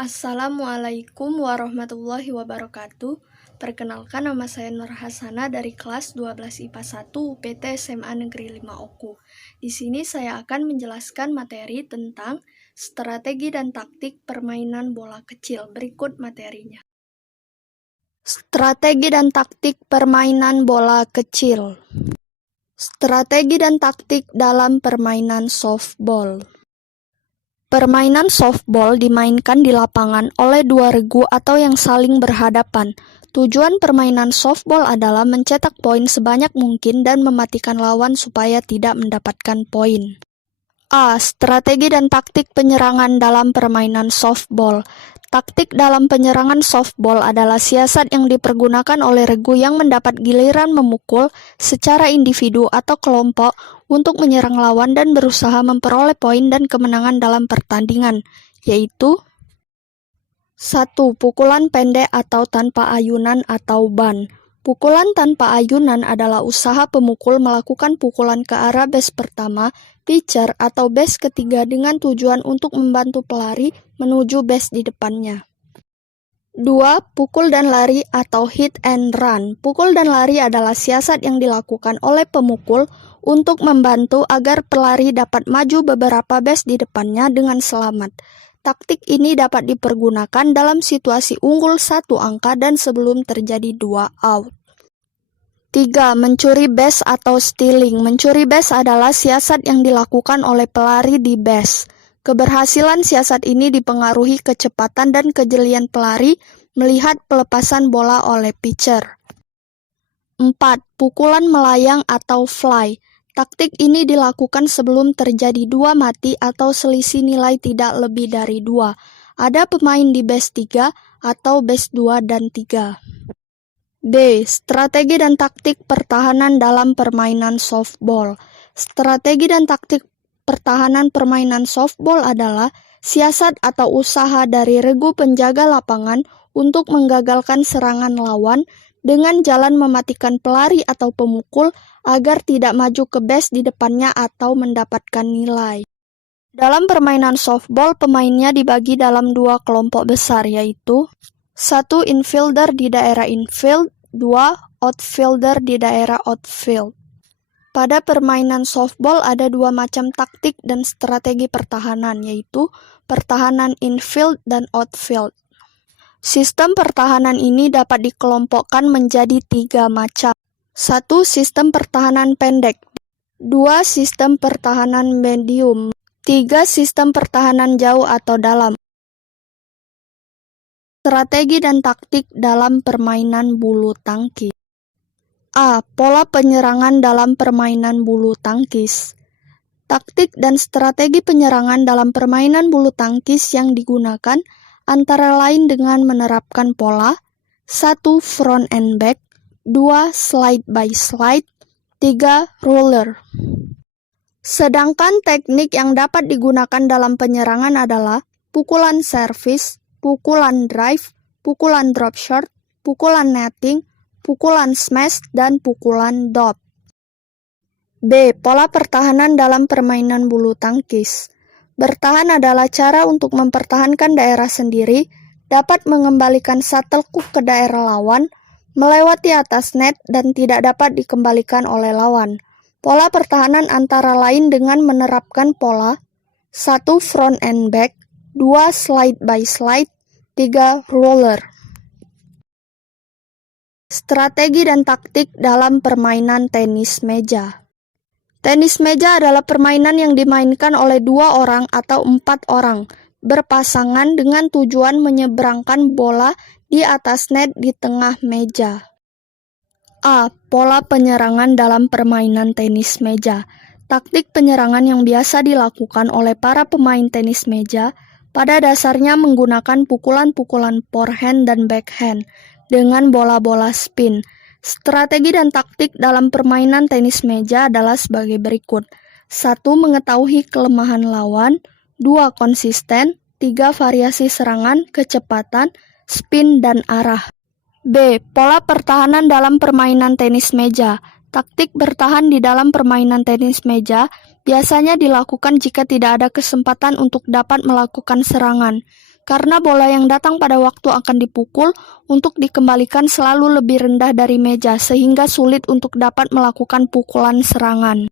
Assalamualaikum warahmatullahi wabarakatuh. Perkenalkan, nama saya Nur Hasana dari kelas 12 IPA 1 UPT SMA Negeri 5 Oku. Di sini saya akan menjelaskan materi tentang strategi dan taktik permainan bola kecil. Berikut materinya. Strategi dan taktik permainan bola kecil. Strategi dan taktik dalam permainan softball. Permainan softball dimainkan di lapangan oleh dua regu atau yang saling berhadapan. Tujuan permainan softball adalah mencetak poin sebanyak mungkin dan mematikan lawan supaya tidak mendapatkan poin. A. Strategi dan taktik penyerangan dalam permainan softball. Taktik dalam penyerangan softball adalah siasat yang dipergunakan oleh regu yang mendapat giliran memukul secara individu atau kelompok untuk menyerang lawan dan berusaha memperoleh poin dan kemenangan dalam pertandingan, yaitu 1. Pukulan pendek atau tanpa ayunan atau ban. Pukulan tanpa ayunan adalah usaha pemukul melakukan pukulan ke arah base pertama, pitcher, atau base ketiga dengan tujuan untuk membantu pelari menuju base di depannya. 2. Pukul dan lari atau hit and run. Pukul dan lari adalah siasat yang dilakukan oleh pemukul untuk membantu agar pelari dapat maju beberapa base di depannya dengan selamat. Taktik ini dapat dipergunakan dalam situasi unggul 1 angka dan sebelum terjadi 2 out. 3. Mencuri base atau stealing. Mencuri base adalah siasat yang dilakukan oleh pelari di base. Keberhasilan siasat ini dipengaruhi kecepatan dan kejelian pelari melihat pelepasan bola oleh pitcher. 4. Pukulan melayang atau fly. Taktik ini dilakukan sebelum terjadi 2 mati atau selisih nilai tidak lebih dari 2. Ada pemain di base 3 atau base 2 dan 3. B. Strategi dan taktik pertahanan dalam permainan softball. Strategi dan taktik pertahanan permainan softball adalah siasat atau usaha dari regu penjaga lapangan untuk menggagalkan serangan lawan dengan jalan mematikan pelari atau pemukul agar tidak maju ke base di depannya atau mendapatkan nilai. Dalam permainan softball, pemainnya dibagi dalam 2 kelompok besar, yaitu 1. Infielder di daerah infield, 2. Outfielder di daerah outfield. Pada permainan softball ada 2 macam taktik dan strategi pertahanan, yaitu pertahanan infield dan outfield. Sistem pertahanan ini dapat dikelompokkan menjadi 3 macam. 1. Sistem pertahanan pendek. 2. Sistem pertahanan medium. 3. Sistem pertahanan jauh atau dalam. Strategi dan taktik dalam permainan bulu tangkis. A. Pola penyerangan dalam permainan bulu tangkis. Taktik dan strategi penyerangan dalam permainan bulu tangkis yang digunakan antara lain dengan menerapkan pola 1. Front and back, 2. Slide by slide, 3. Roller. Sedangkan teknik yang dapat digunakan dalam penyerangan adalah pukulan service, pukulan drive, pukulan drop shot, pukulan netting, pukulan smash, dan pukulan dop. B. Pola pertahanan dalam permainan bulu tangkis. Bertahan adalah cara untuk mempertahankan daerah sendiri, dapat mengembalikan shuttlecock ke daerah lawan, melewati atas net, dan tidak dapat dikembalikan oleh lawan. Pola pertahanan antara lain dengan menerapkan pola 1. Front and back, 2. Slide by slide, 3. Roller. Strategi dan taktik dalam permainan tenis meja. Tenis meja adalah permainan yang dimainkan oleh 2 orang atau 4 orang berpasangan dengan tujuan menyeberangkan bola di atas net di tengah meja. A. Pola penyerangan dalam permainan tenis meja. Taktik penyerangan yang biasa dilakukan oleh para pemain tenis meja pada dasarnya menggunakan pukulan-pukulan forehand dan backhand dengan bola-bola spin. Strategi dan taktik dalam permainan tenis meja adalah sebagai berikut. 1. Mengetahui kelemahan lawan, 2. Konsisten, 3. Variasi serangan, kecepatan, spin, dan arah. B. Pola pertahanan dalam permainan tenis meja. Taktik bertahan di dalam permainan tenis meja biasanya dilakukan jika tidak ada kesempatan untuk dapat melakukan serangan. Karena bola yang datang pada waktu akan dipukul, untuk dikembalikan selalu lebih rendah dari meja sehingga sulit untuk dapat melakukan pukulan serangan.